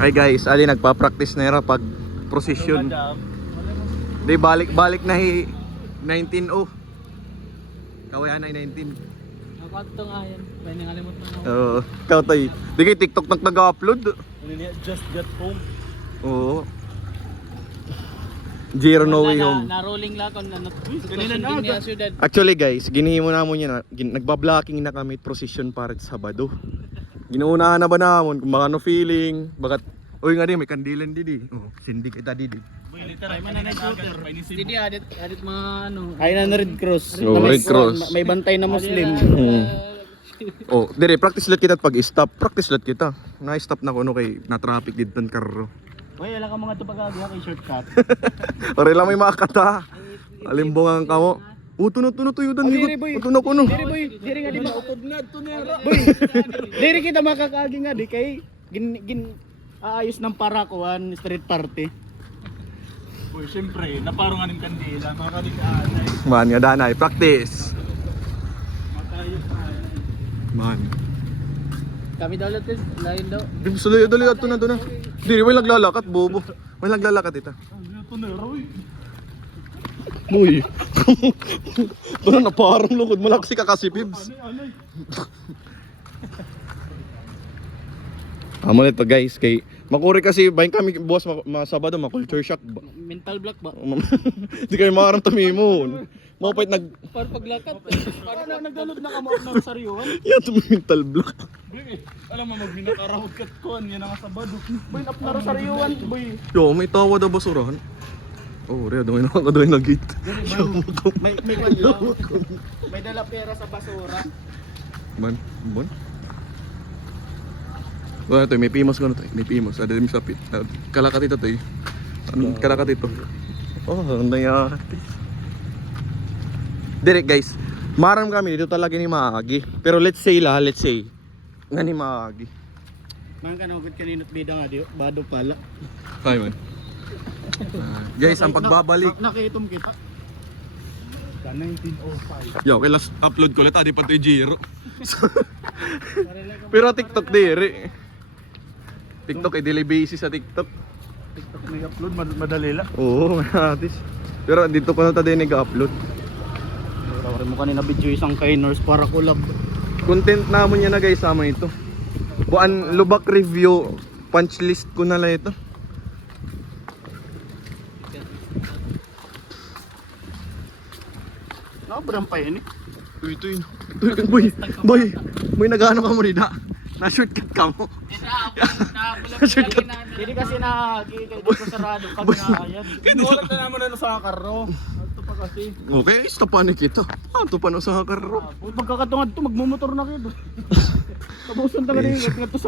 Ay guys, ali nagpa-practice na era pag procession. Di balik na 19-0. Kawayan ay 19. Nakakatawa nga yan. May nangalimot na ako. Oo, ikaw tayo. Di kay TikTok nag-upload. Just got home. Oo. Zero no way home. Na-rolling lang ako na Kanina na niya aga. syudad. Actually guys, ginihimo na mo niya na nagba-blocking na kami procession para sa Sabado. Ginuunahan na ba namon kung baka no feeling, bakat oy nga di may kandilan di. Oh, sindi kita di. Literal man na shooter. Hindi adit mga ano. Ay na Red Cross. Oh, Na may- Red Cross. May bantay na Muslim. Oh, dire practice let kita pag stop, practice let kita. Na-stop na ko no kay na traffic dito ng karro. Uy, wala ka mga tupagagi kay shortcut. Ore lang may makata. Alimbongan ka mo. Tuno tuyo dan Diri, higot. boy. Tuno kuno. Diri boy, diri nga di maupod nga to nera. Boy, diri kita makakaagi nga di kay gin aayos ng parakuan street party. Boy, syempre, naparong aning kandila, mga kalikaan ay Man nga danay, practice. matayos na. Man. Kami daw lahat lain daw. Dali ato na. Diri way naglalakat bobo. May naglalakat ita. Ito nera, uy. Uy. Doon na parang lungkod malaksi ka kasi Pibs. Anay. Amo nito guys kay makuri kasi bayin kami boss Sabado culture shock ba. Mental block ba? Di kayo makaram tamimon. Mapait Para paglakat. Para nagdalod na kamo ng sariwan. yan mental block. Boy, alam mo magminakarahod kat kon, yan ang Sabado. Boy, napnaro sariwan, boy. Yo, may tawa daw basurahan. Oh, rea daw na gate. May kwan lang. May dala pera sa basura. Man. Wala to, may pimos ko na to. May pimos. Ada din sa pit. Kalakat ito to. Anong kalakat ito? Oh, ang nangyari. Direk guys, maram kami dito talaga ni Maagi. Pero let's say nga ni Maagi. Mang kanugod kaninot bida nga diyo, bado pala. Ay man. Guys, ang pagbabalik. Nakitom kita. Ka 1905. Yo, kay last upload ko ulit, adi pa to yung Giro. Pero TikTok diri. TikTok ay daily basis sa TikTok. TikTok may upload madali lang. Oo, gratis. Pero dito ko na tayo nag-upload. Tawari mo kanina video isang kay nurse para collab. Content naman yan na guys, sama ito. Buan lubak review, punch list ko na lang ito. Nabrang pa yan eh. Ito yun. Boy, nag-ano ka mo rin ha? Na-shortcut ka mo. Shortcut. Hindi kasi nakikita ko sarado kami na ayan. Kinulat na naman na sa karro. Ito pa kasi. Okay, stopanin kita. Ito pa na sa karro. Pagkakatungad to magmumotor na kayo. Kabusan talaga yung to sa